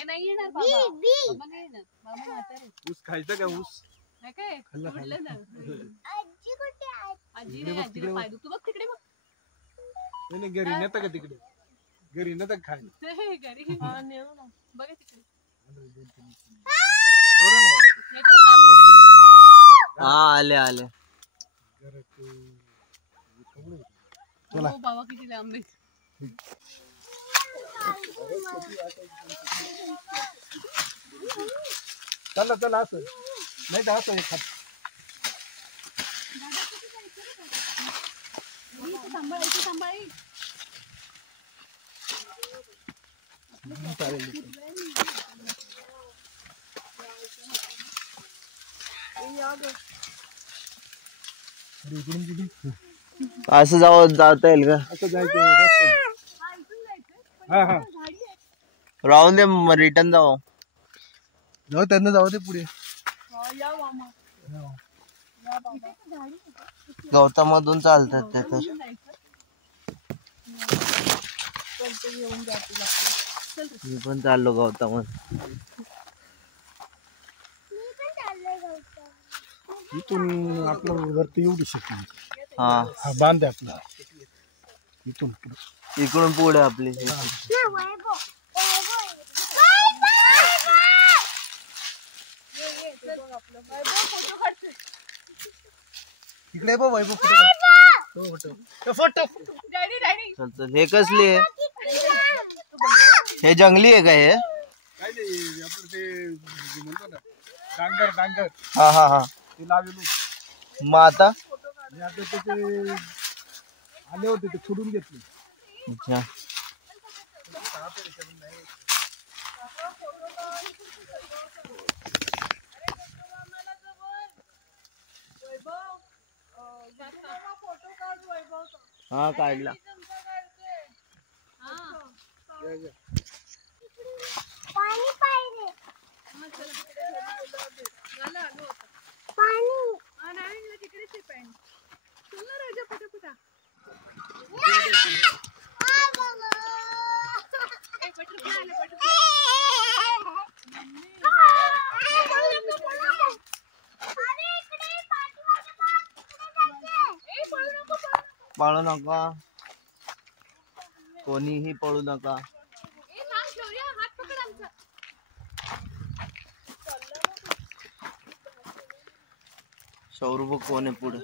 हे नाही येणार बाबा, बाबा नाही येणार, बाबा म्हातारे. ऊस खायचं का ऊस? नाही काय म्हटलं ना. आजी कुठे आहे? आजी नाही, आजीला पाय दुखतो बघ तिकडे बघ. नाही घरी नेता का तिकडे? घरी नेता का खायला? घरी नेऊ ना, बघा तिकडे. हा आले आले. चला बाबा किती लांब आहे. चला चला असं नाही तर असं एखाद सांभाळी. असं जाता येईल का? असं जायचं. हा हा राहून दे, रिटर्न जाऊ. जाऊ त्यांना जाऊ दे पुढे. गवतामधून चालतात ते तर. मी पण चाललो गवतामध्ये. इथून आपलं वरती येऊ शकतो. हा बांध आपला इथून इकडून पुढे आपली. इकडे बघ वैभव फोटो. हे कसली आहे? हे जंगली आहे का हे? काय नाही आपण ते म्हणतो ना डांगर. हा हा हा. ते लावलेलो. मग आता त्याचे आले होते ते सोडून घेतले. अच्छा. हा काढला. पळू नका, कोणीही पळू नका. सौरभ कोण आहे पुढे?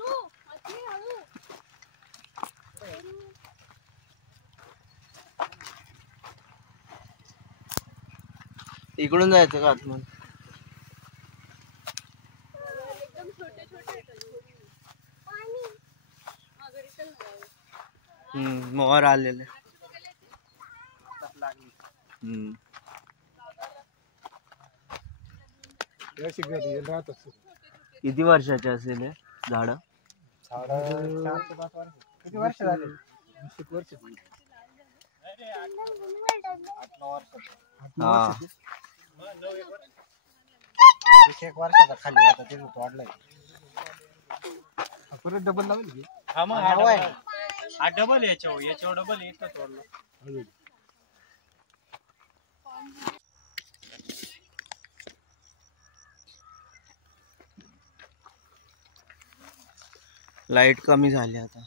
इकडून जायचं का आतमध्ये? मोहर आलेले. किती वर्षाचे असेल हे झाड? किती वर्ष झाले? 20 वर्ष. हा. 1 वर्षाचा खाली होता ते तोडलाय. परत डबल लावेल की? हा मग हा डबल याच्यावर डबल इथं तोडलं. लाईट कमी झाली आता.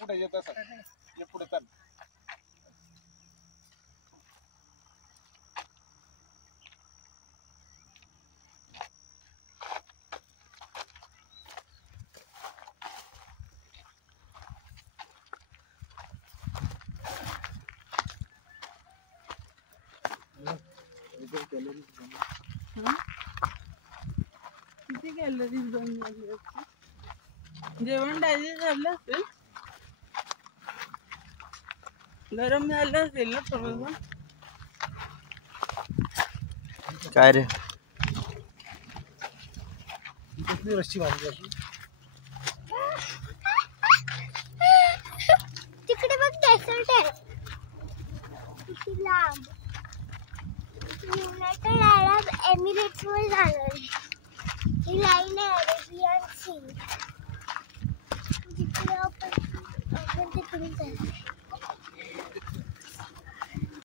पुढे येत असं ये पुढे चाल. किती कॅलरीज बंद झाली असते. जेवण डायजेस्ट झालं असेल, गरम झालं असेल ना थोडं. काय रे? किती रस्सी बांधली अशी? तिकडे बघ डेसर्ट आहे. किती लांब. युनायटेड अरब एमिरेट्स वर झालं. ही लाईन आहे अरेबियन सी. तिकडे आपण तिकडे जाऊ.